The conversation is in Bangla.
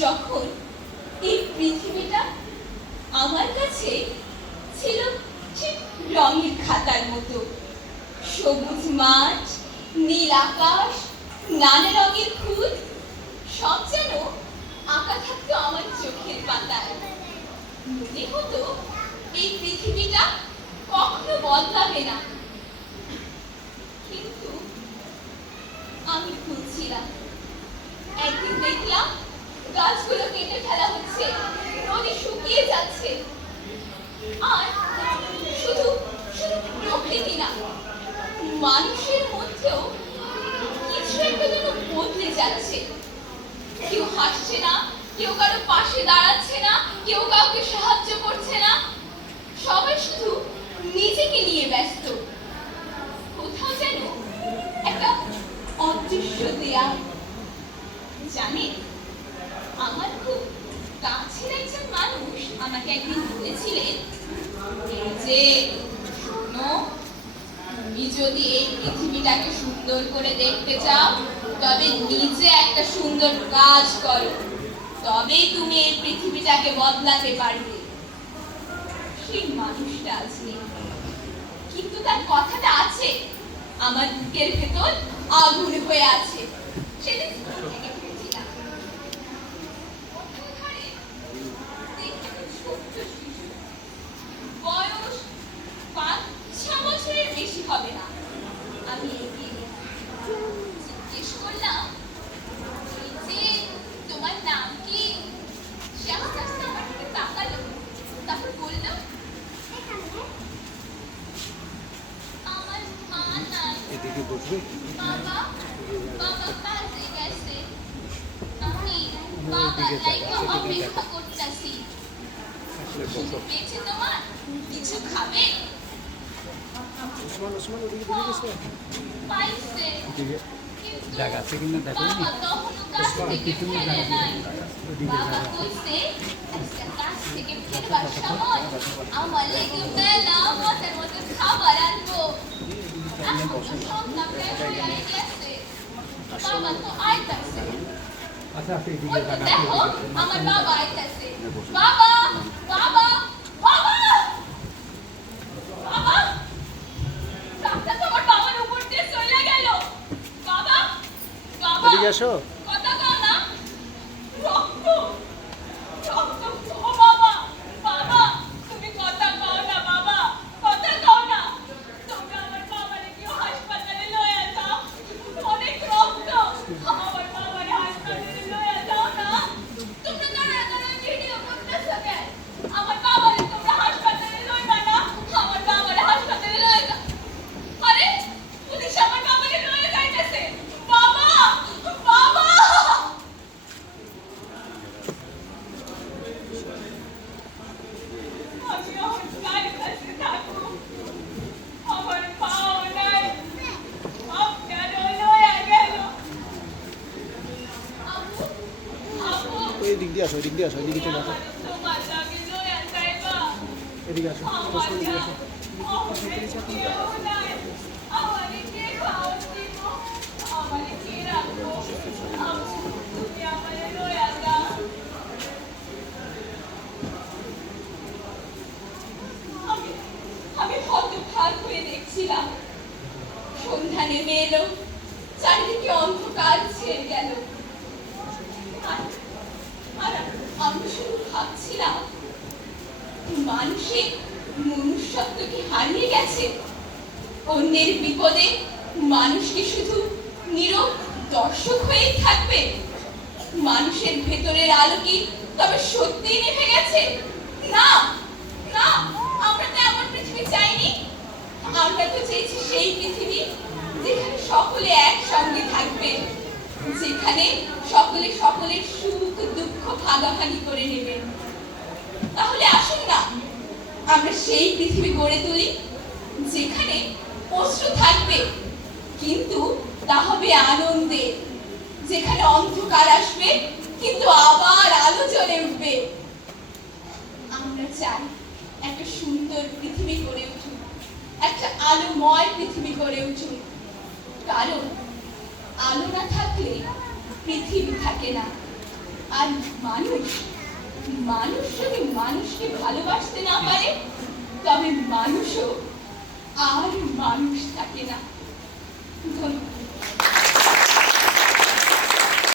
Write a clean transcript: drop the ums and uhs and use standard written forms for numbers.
যখন এই পৃথিবীটা আমার কাছে ছিল ঠিক রঙের খাতার মতো, সবুজ মাঠ, নীল আকাশ, নানা রঙের ফুল সব যেন আঁকা থাকতো আমার চোখের পাতায়। মনে হতো এই পৃথিবীটা কখনো বদলাবে না, কিন্তু আমি ভুলছিলাম। একদিন দেখলাম গাছগুলো কেটে ফেলা হচ্ছে, নদী শুকিয়ে যাচ্ছে, আর শুধু শুধু প্রকৃতি না, মানুষের মধ্যেও কিছু একটা যেন বদলে যাচ্ছে। কেউ হাসছে না, কেউ কারো পাশে দাঁড়াচ্ছে না, কেউ কাউকে সাহায্য করছে না, সবাই শুধু নিজেকে নিয়ে ব্যস্ত। কোথাও যেন একটা অদৃশ্য দেয়াল। জানেন, আমার খুব কাছের একজন মানুষ আমাকে একদিন বলেছিলেন, এই যে শোনো, তুমি যদি এই পৃথিবীটাকে সুন্দর করে দেখতে চাও তবে নিজে একটা সুন্দর কাজ করো, তবেই তুমি এই পৃথিবীটাকে বদলাতে পারবে। সেই মানুষটা আজ নেই, কিন্তু তার কথাটা আছে, আমার বুকের ভেতর আগুন হয়ে আছে। সেদিন স্কুল থেকে ফিরছিলাম, ধারে দেখি একটা ছোট্ট শিশু, বয়স 5-6 বছরের বেশি হবে না। আমি এগিয়ে গেলাম, জিজ্ঞেস করলাম, এই যে তোমার নাম কি? সে আস্তে আস্তে আমার দিকে তাকালো, তারপর বলল, আমার মা নাই, বাবা বাবা কাজে গেছে, আমি বাবার লাইগা অপেক্ষা করতেছি। খিদে পেয়েছে তোমার? কিছু খাবে? পাইছে, জায়গা আছে কিনা দেখো। বাবা তখনও কাজ থেকে ফেরে নাই। বাবা কইছে আজকে কাজ থেকে ফেরবার সময় আমার লেগে মেলা মতের মতো খাবার আনবো। এখন তো সন্ধ্যা প্রায় হয়ে গেছে, বাবা তো আইতাছে। আচ্ছা ওই তো দেখো, আমার বাবা আইতাছে। বাবা বাবা বাবা বাবা, রাস্তা তো আমার বাবার উপর দিয়ে চলে গেল। বাবা বাবা, এদিকে এসো। কথা কও না, রক্ত রক্ত। ও বাবা বাবা, তুমি কথা কও না, বাবা কথা কও না। তোমরা আমার বাবারে কেউ হাসপাতালে লয়ে যাও, অনেক রক্ত, আমার বাবারে হাসপাতালে লয়ে যাও না। তোমরা দাঁড়ায় দাঁড়ায় ভিডিও করতেছো কেন? আমার বাবারে তোমরা হাসপাতালে লইবা না, আমার বাবারে হাসপাতালে লয়ে যাও। আরে পুলিশ আমার বাবারে লয়ে যাইতেছে। বাবা বাবা, আমি আমার কার কাছে থাকবো? আমার পাও নাই, আপনারও লয়ে গেল। আপু আপু, ওই দিক দিয়ে আসো, ওই দিক দিয়ে আসো, ওই দিকে চলে আসো, আমার তোমার লাগে লয়ে যাইবা। এদিকে আসো, আমার এদিকে আসো। অনেক কেউ নাই, আমারে কে খাওয়ান দিব, আমারে কে রাখবো? আপু তুমি আমারে লয়ে যাও। আমি আমি হতভাগ হয়ে দেখছিলাম। সন্ধ্যা নেমে এলো, চারিদিকে অন্ধকার ছেয়ে গেল, আর আর আমি শুধু ভাবছিলাম, মানুষের মনুষ্যত্ব কি হারিয়ে গেছে? অন্যের বিপদে মানুষ কি শুধু নীরব দর্শক হয়েই থাকবে? মানুষের ভেতরের আলো কি তবে সত্যিই নিভে গেছে? না না, আমরা তো এমন পৃথিবী চাইনি। আমরা তো চেয়েছি সেই পৃথিবী যেখানে সকলে একসঙ্গে থাকবে, যেখানে সকলে সকলের সুখ দুঃখ ভাগাভাগি করে নেবে। তাহলে আসুন না, আমরা সেই পৃথিবী গড়ে তুলি যেখানে অশ্রু থাকবে, কিন্তু তা হবে আনন্দে, যেখানে অন্ধকার আসবে কিন্তু আবার আলো জ্বলে উঠবে। আমরা চাই একটা সুন্দর পৃথিবী গড়ে উঠুক, একটা আলোময় পৃথিবী গড়ে উঠুক, কারণ আলো না থাকলে পৃথিবী থাকে না, আর মানুষ মানুষ যদি মানুষকে ভালোবাসতে না পারে তবে মানুষও আর মানুষ থাকে না। ধন্যবাদ।